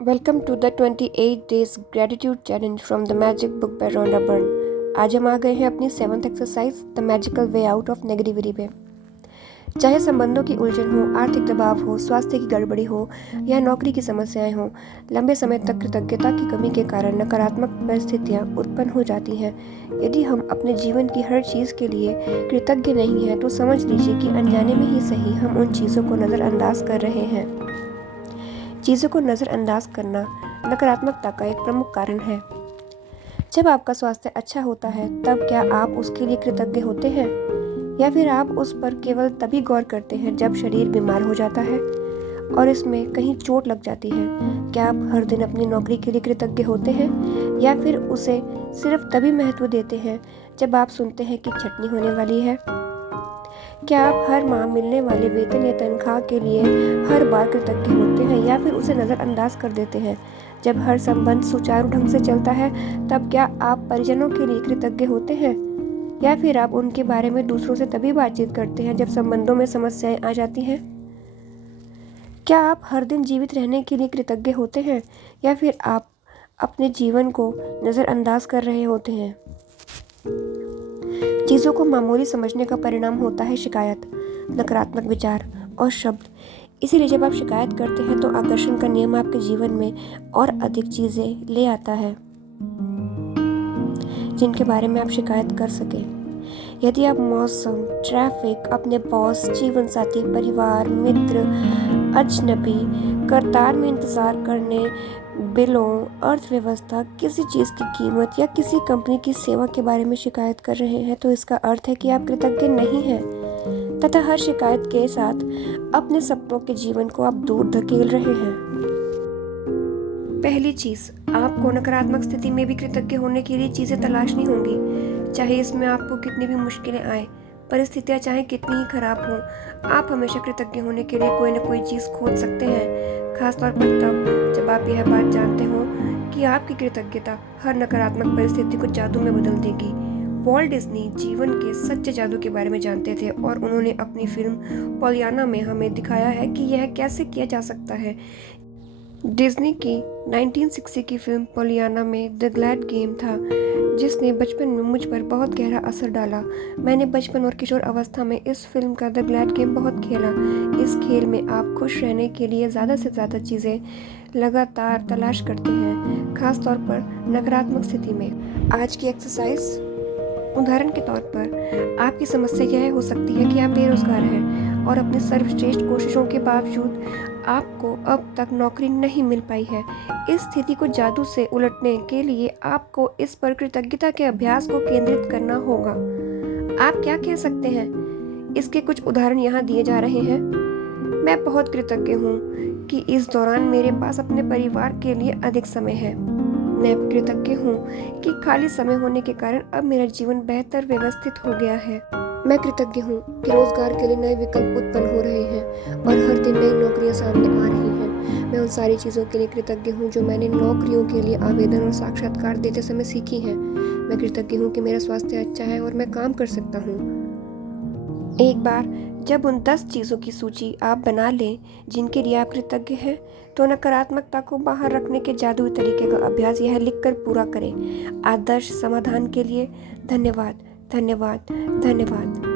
Welcome to the 28 days gratitude challenge from the magic book by Rhonda Byrne. आज हम आ गए हैं अपनी 7th exercise the magical way out of negativity पे। चाहे संबंधों की उलझन हो, आर्थिक दबाव हो, स्वास्थ्य की गड़बड़ी हो या नौकरी की समस्याएं हो, लंबे समय तक कृतज्ञता की कमी के कारण नकारात्मक परिस्थितियां उत्पन्न हो जाती हैं। यदि हम अपने जीवन की हर चीज़ के लिए कृतज्ञ नहीं हैं तो समझ लीजिए कि अनजाने में ही सही हम उन चीज़ों को नज़रअंदाज कर रहे हैं। चीज़ों को नज़रअंदाज करना नकारात्मकता का एक प्रमुख कारण है। जब आपका स्वास्थ्य अच्छा होता है तब क्या आप उसके लिए कृतज्ञ होते हैं, या फिर आप उस पर केवल तभी गौर करते हैं जब शरीर बीमार हो जाता है और इसमें कहीं चोट लग जाती है? क्या आप हर दिन अपनी नौकरी के लिए कृतज्ञ होते हैं, या फिर उसे सिर्फ तभी महत्व देते हैं जब आप सुनते हैं कि छंटनी होने वाली है? क्या आप हर माह मिलने वाले वेतन या तनख्वाह के लिए हर बार कृतज्ञ होते हैं, या फिर उसे नज़रअंदाज कर देते हैं जब हर संबंध सुचारू ढंग से चलता है? तब क्या आप परिजनों के लिए कृतज्ञ होते हैं, या फिर आप उनके बारे में दूसरों से तभी बातचीत करते हैं जब संबंधों में समस्याएं आ जाती हैं? क्या आप हर दिन जीवित रहने के लिए कृतज्ञ होते हैं, या फिर आप अपने जीवन को नज़रअंदाज कर रहे होते हैं? चीज़ों को मामूली समझने का परिणाम होता है शिकायत, नकारात्मक विचार और शब्द। इसीलिए जब आप शिकायत करते हैं तो आकर्षण का नियम आपके जीवन में और अधिक चीज़ें ले आता है जिनके बारे में आप शिकायत कर सकें। यदि आप मौसम, ट्रैफिक, अपने बॉस, जीवन साथी, परिवार, मित्र, अजनबी, कतार में इंतज़ार करने, बिलों, अर्थव्यवस्था, किसी चीज़ की कीमत या किसी कंपनी की सेवा के बारे में शिकायत कर रहे हैं तो इसका अर्थ है कि आप कृतज्ञ नहीं हैं, तथा हर शिकायत के साथ अपने सपनों के जीवन को आप दूर धकेल रहे हैं। पहली चीज़, आपको नकारात्मक स्थिति में भी कृतज्ञ होने के लिए चीज़ें तलाशनी होंगी। चाहे इसमें आपको कितनी भी मुश्किलें आए, परिस्थितियाँ चाहे कितनी ही खराब हों, आप हमेशा कृतज्ञ होने के लिए कोई न कोई चीज़ खोज सकते हैं। खासतौर पर तब जब आप यह बात जानते हो कि आपकी कृतज्ञता हर नकारात्मक परिस्थिति को जादू में बदल देगी। वॉल्ट डिज्नी जीवन के सच्चे जादू के बारे में जानते थे और उन्होंने अपनी फिल्म पोलियाना में हमें दिखाया है कि यह कैसे किया जा सकता है। डिज्नी की 1960 की फिल्म पोलियाना में द ग्लैड गेम था, जिसने बचपन में मुझ पर बहुत गहरा असर डाला। मैंने बचपन और किशोर अवस्था में इस फिल्म का द ग्लैड गेम बहुत खेला। इस खेल में आप खुश रहने के लिए ज़्यादा से ज़्यादा चीज़ें लगातार तलाश करते हैं, खास तौर पर नकारात्मक स्थिति में। आज की एक्सरसाइज उदाहरण के तौर पर आपकी समस्या यह हो सकती है कि आप बेरोजगार हैं और अपनी सर्वश्रेष्ठ कोशिशों के बावजूद आपको अब तक नौकरी नहीं मिल पाई है। इस स्थिति को जादू से उलटने के लिए आपको इस पर कृतज्ञता के अभ्यास को केंद्रित करना होगा। आप क्या कह सकते हैं? इसके कुछ उदाहरण यहाँ दिए जा रहे हैं। मैं बहुत कृतज्ञ हूँ कि इस दौरान मेरे पास अपने परिवार के लिए अधिक समय है। मैं कृतज्ञ हूँ कि खाली समय होने के कारण अब मेरा जीवन बेहतर व्यवस्थित हो गया है। मैं कृतज्ञ हूँ कि रोजगार के लिए नए विकल्प उत्पन्न हो रहे हैं और हर दिन नई नौकरियां सामने आ रही हैं। मैं उन सारी चीज़ों के लिए कृतज्ञ हूँ जो मैंने नौकरियों के लिए आवेदन और साक्षात्कार देते समय सीखी हैं। मैं कृतज्ञ हूँ कि मेरा स्वास्थ्य अच्छा है और मैं काम कर सकता हूँ। एक बार जब उन 10 चीज़ों की सूची आप बना लें जिनके लिए आप कृतज्ञ हैं, तो नकारात्मकता को बाहर रखने के जादुई तरीके का अभ्यास यह लिखकर पूरा करें। आदर्श समाधान के लिए धन्यवाद, धन्यवाद, धन्यवाद।